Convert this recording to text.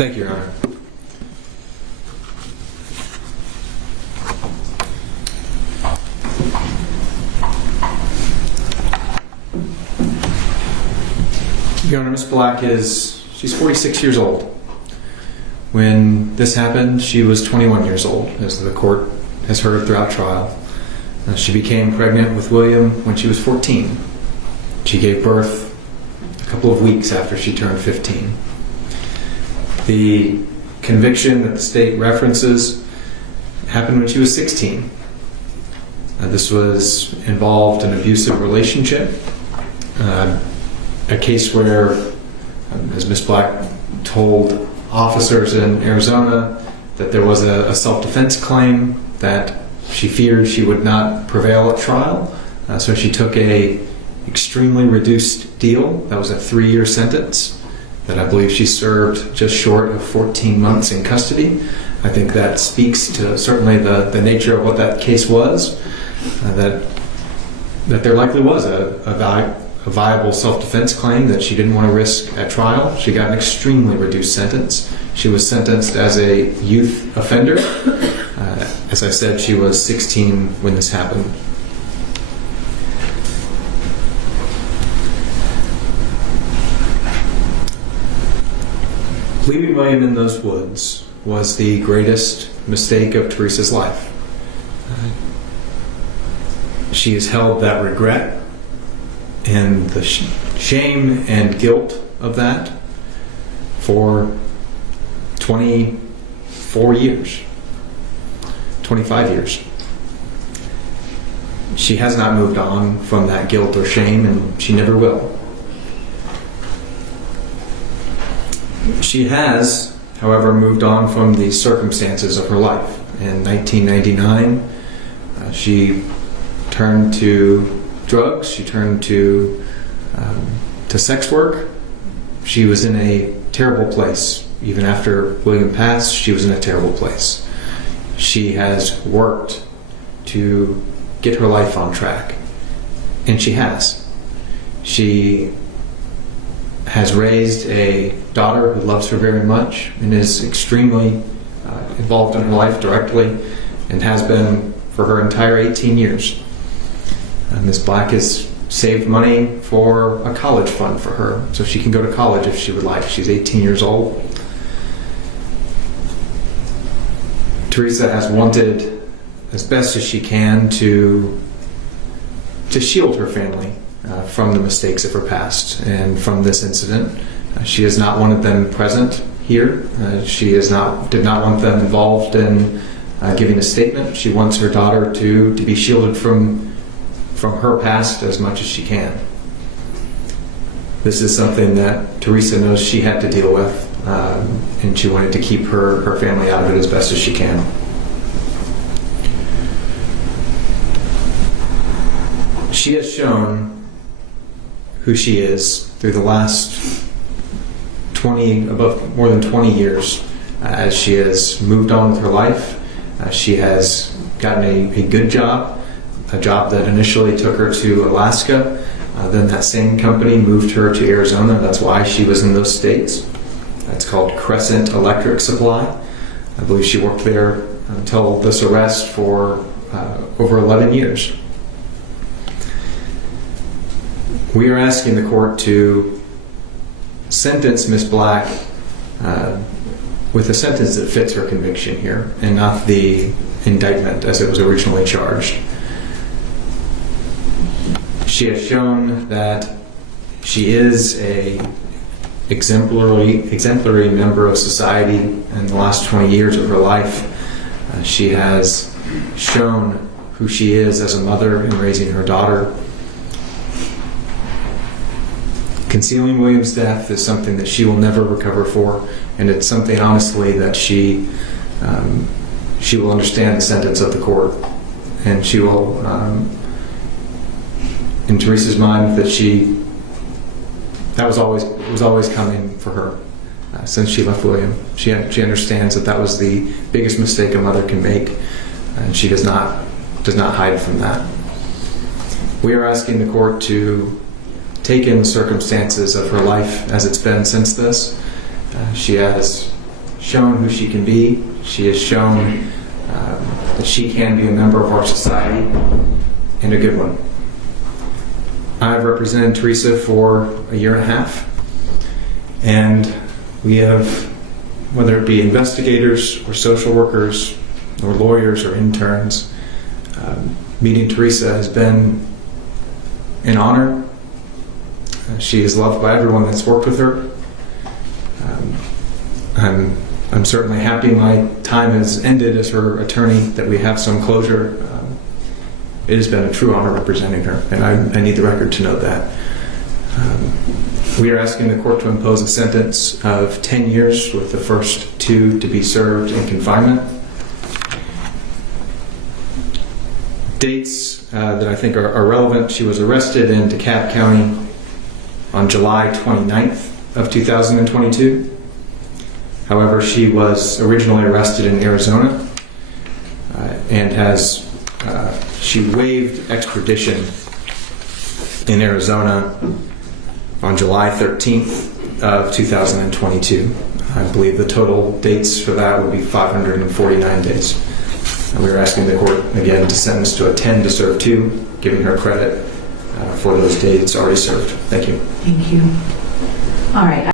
Thank you, Your Honor. Your Honor, Ms. Black she's 46 years old. When this happened, she was 21 years old, as the court has heard throughout trial. She became pregnant with William when she was 14. She gave birth a couple of weeks after she turned 15. The conviction that the state references happened when she was 16. This involved an abusive relationship, a case where, as Ms. Black told officers in Arizona, that there was a self-defense claim that she feared she would not prevail at trial. So she took a extremely reduced deal. That was a 3-year sentence that I believe she served just short of 14 months in custody. I think that speaks to certainly the nature of what that case was, that there likely was a viable self-defense claim that she didn't want to risk at trial. She got an extremely reduced sentence. She was sentenced as a youth offender. As I said, she was 16 when this happened. Leaving William in those woods was the greatest mistake of Teresa's life. She has held that regret and the shame and guilt of that for 24 years, 25 years. She has not moved on from that guilt or shame, and she never will. She has, however, moved on from the circumstances of her life. In 1999, she turned to drugs. She turned to sex work. She was in a terrible place. Even after William passed, she was in a terrible place. She has worked to get her life on track, and she has. She has raised a daughter who loves her very much and is extremely involved in her life directly, and has been for her entire 18 years. Ms. Black has saved money for a college fund for her, so she can go to college if she would like. She's 18 years old. Teresa has wanted, as best as she can, to shield her family from the mistakes of her past and from this incident. She has not wanted them present here. She did not want them involved in giving a statement. She wants her daughter to be shielded from her past as much as she can. This is something that Teresa knows she had to deal with, and she wanted to keep her family out of it as best as she can. She has shown who she is through the last more than 20 years, as she has moved on with her life. She has gotten a good job, a job that initially took her to Alaska. Then that same company moved her to Arizona. That's why she was in those states. It's called Crescent Electric Supply. I believe she worked there until this arrest for over 11 years. We are asking the court to sentence Ms. Black with a sentence that fits her conviction here, and not the indictment as it was originally charged. She has shown that she is an exemplary member of society in the last 20 years of her life. She has shown who she is as a mother in raising her daughter. Concealing William's death is something that she will never recover for, and it's something, honestly, that she will understand the sentence of the court, and she will, in Teresa's mind, that it was always coming for her since she left William. She understands that was the biggest mistake a mother can make, and she does not hide from that. We are asking the court to take in the circumstances of her life as it's been since this. She has shown who she can be. She has shown that she can be a member of our society, and a good one. I've represented Teresa for a year and a half, and we have, whether it be investigators or social workers or lawyers or interns, meeting Teresa has been an honor. She is loved by everyone that's worked with her. I'm certainly happy my time has ended as her attorney, that we have some closure. It has been a true honor representing her, and I need the record to know that. We are asking the court to impose a sentence of 10 years, with the first 2 to be served in confinement. Dates that I think are relevant: she was arrested in DeKalb County on July 29th of 2022. However, she was originally arrested in Arizona and she waived extradition in Arizona on July 13th of 2022. I believe the total dates for that would be 549 days. And we are asking the court again to sentence to a 10 to serve 2, giving her credit for those dates already served. Thank you. Thank you. All right.